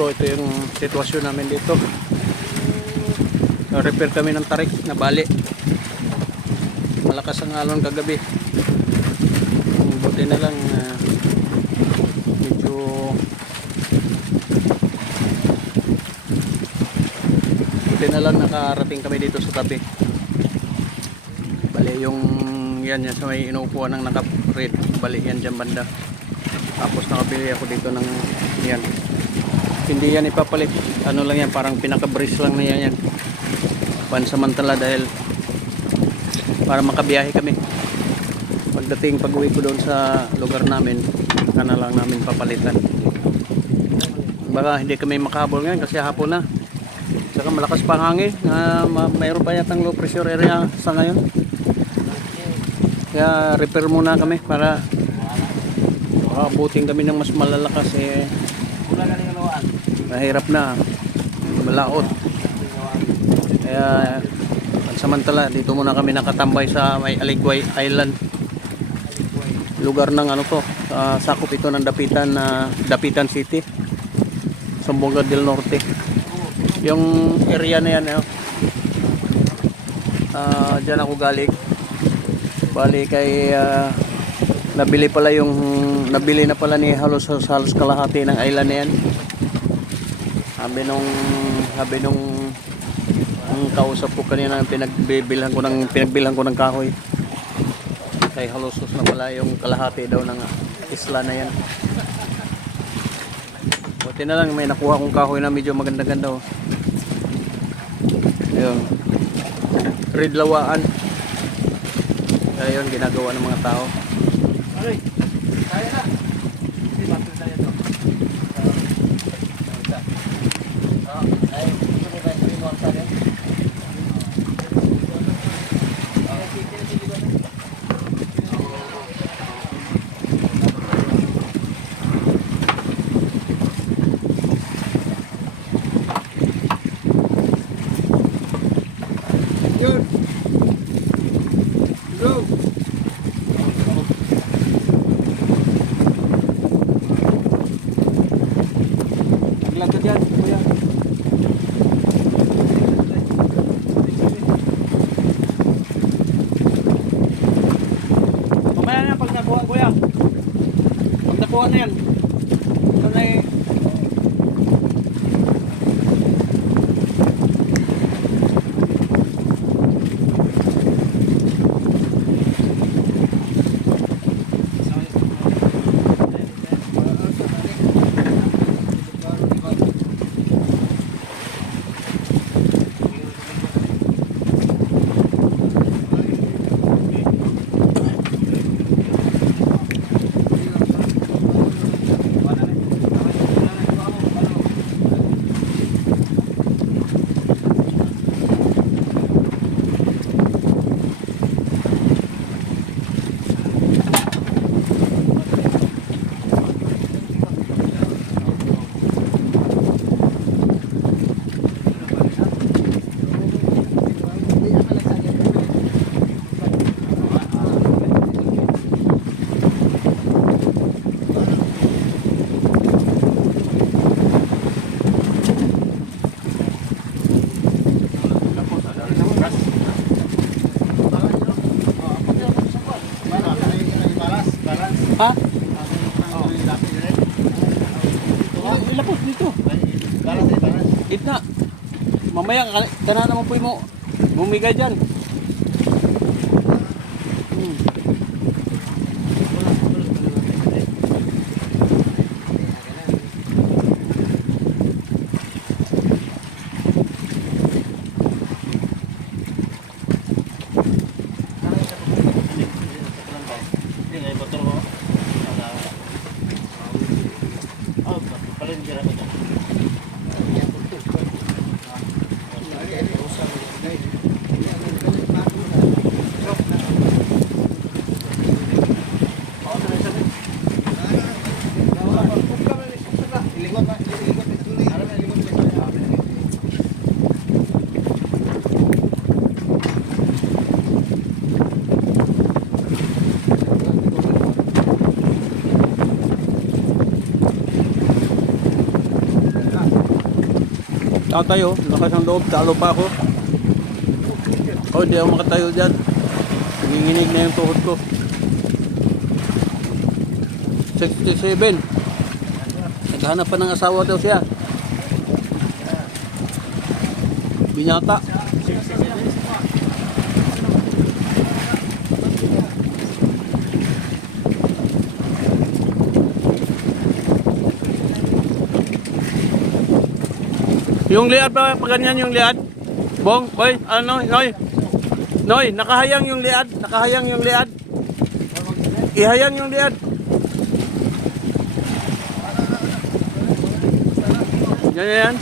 bro, ito yung sitwasyon namin dito. Repair kami ng tarik na bali. Malakas ang alon kagabi. Buti na lang medyo buti na lang nakarating kami dito sa tabi. Bali yung yan sa may inuupuan ng naka-red, bali yan dyan banda. Tapos nakabili ako dito ng yan. Hindi yan ipapalit, ano lang yan, parang pinaka-brace lang na yan, pansamantala dahil para makabiyahe kami. Pagdating pag-uwi ko doon sa lugar namin, saka na lang namin papalitan. Baka hindi kami makahabol ngayon kasi hapon na. Saka malakas pa ang hangin. Mayroon pa yatang low pressure area sa ngayon. Kaya repair muna kami para abutin kami ng mas malalakas. Mahirap na, malaot. Kaya samantala dito muna kami nakatambay sa may Aligway Island, lugar ng ano to, sakop ito ng Dapitan City, Zamboanga del Norte. Yung area na yan dyan ako galing. Bali kay nabili na pala ni halos kalahati ng island na yan. Sabi nung ang kausap ko kanina, pinagbilhan ko ng kahoy. Kay halos na pala yung kalahati daw ng isla na yan. Buti na lang may nakuha kong kahoy na medyo maganda-ganda. Ayun. Red lawaan. Kaya yun ginagawa ng mga tao. Kaya na. Nakuha na yan. Sanay. Ha? Ilapos dito. Itna. Mamaya kana naman po mo bumigay dyan. Tatayo, lakas ng loob, talo pa ako. Oh, hindi ako makatayo dyan. Nanginginig na yung tuhod ko. 67. Naghahanap pa ng asawa daw siya. Binata. Yung liad pa ganyan yung liad? Bong, boy, ano, Noy? Noy, nakahayang yung liad, nakahayang yung liad. Ihayang yung liad. Yan.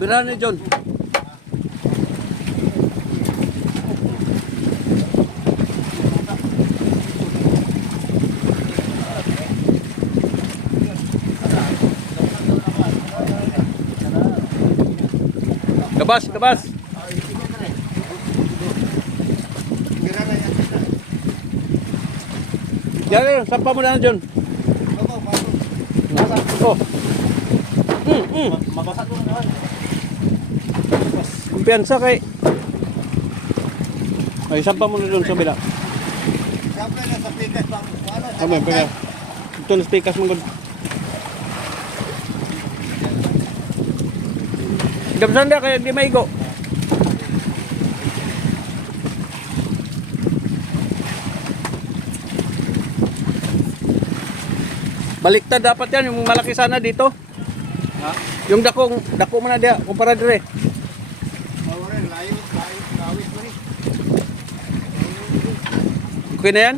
Birahan ni John. Gabas. Yan, sampa mo na John. Oh. Mabasa ko na. Kumpiyansa kay. Ay, sampa mo na doon sa bila. Siyempre na sa pikas pa. Amen, pera. Ito na speakers mo gud. Gabsan dia kaya di maigo. Baliktad dapat yan, yung malaki sana dito. Ha? Yung dako mo na dia, kumpara dire. Mawala, layo, lawis mo rin. Okay na yan?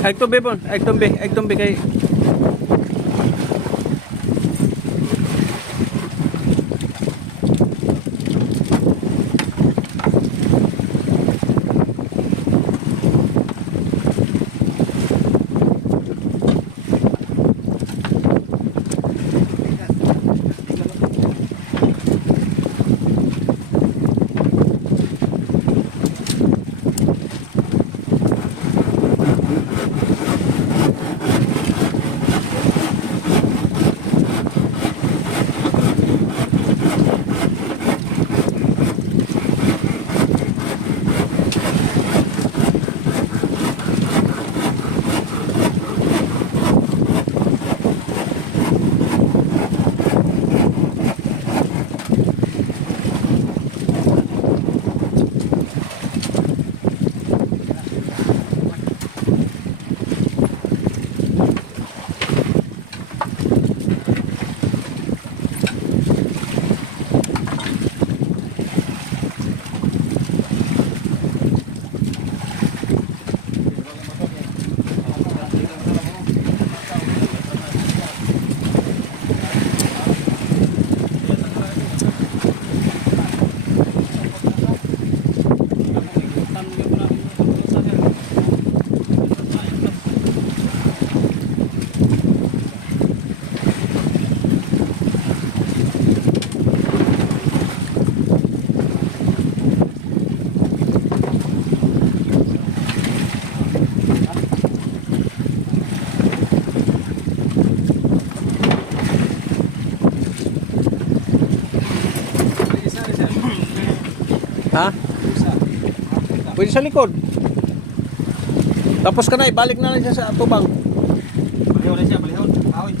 Ay tumbi pon, ay tumbi kay. Ha? Pwede sa likod. Tapos ka na, ibalik na lang siya sa tubang. Balihon na siya, balihon. Awit.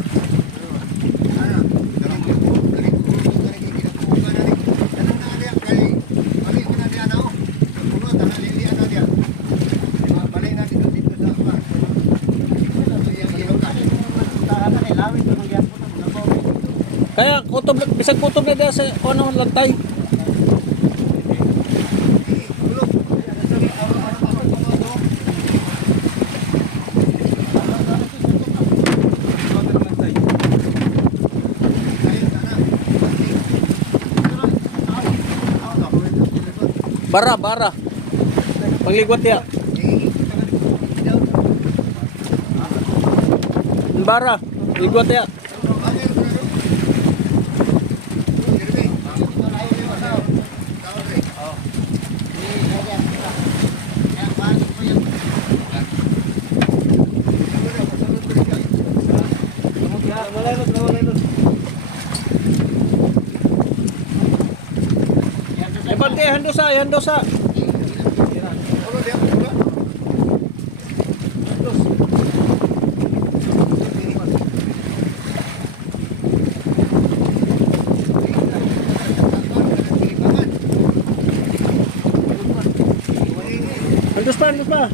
Kaya kutob, bisag kutob na dyan sa ano, lantay. Bara, bara. Pangligwat ya. Bara, ligwat ya. Bante, handosa, handosa. Handos pa, handos pa.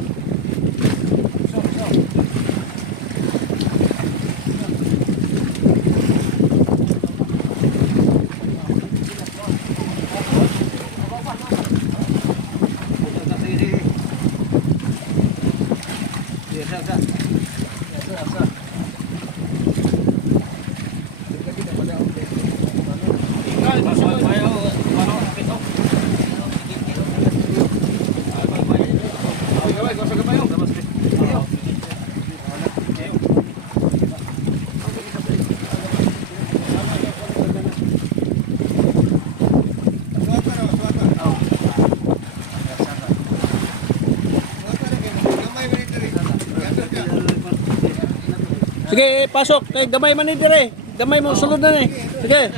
Sige, pasok. Kay gamay man ni dire. Gamay mo sulod na ni. Sige.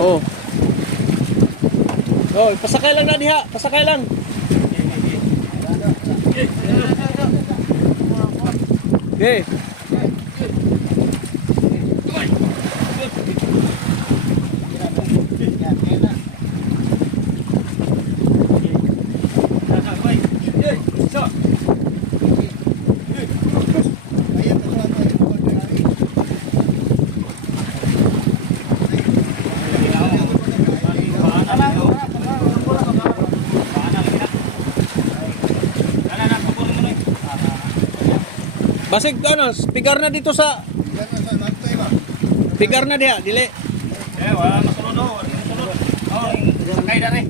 Oh. Oh, pasakay lang na diha. Pasakay lang. Okay. Basig ano, pigar na dito sa pigar na diha, dili. Wala masunod do. Masunod. Oh, sakay na rin.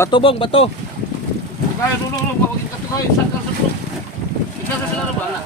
Bato bong, bato. Kaya dulu wag kita tukay sakal sa bro. Isa sa sila bala.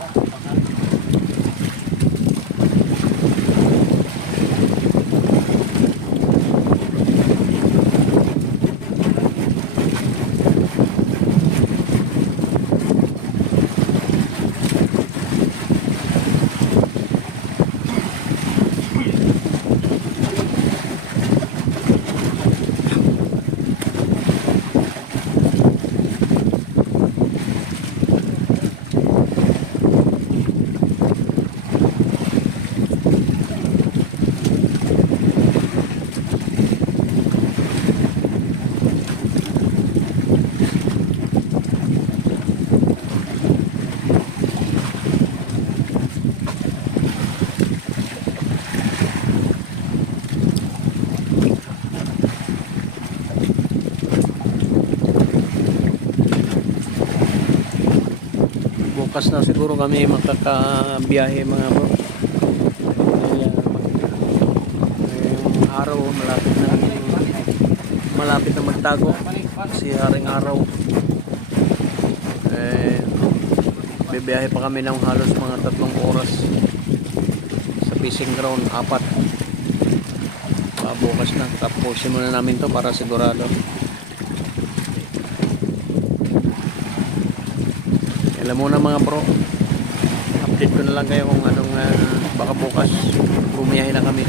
bukas na siguro kami makakabiyahe mga bro. Dahil, yung araw malapit na magtago kasi haring araw. Bibiyahe pa kami ng halos mga 3 oras sa fishing ground, 4. Bukas na, tapusin muna namin to para sigurado. Alam mo na mga bro, update ko na lang kayo kung anong baka bukas bumiyahe na kami.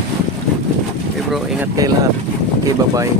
Okay bro, ingat kayo lahat. Okay, bye bye.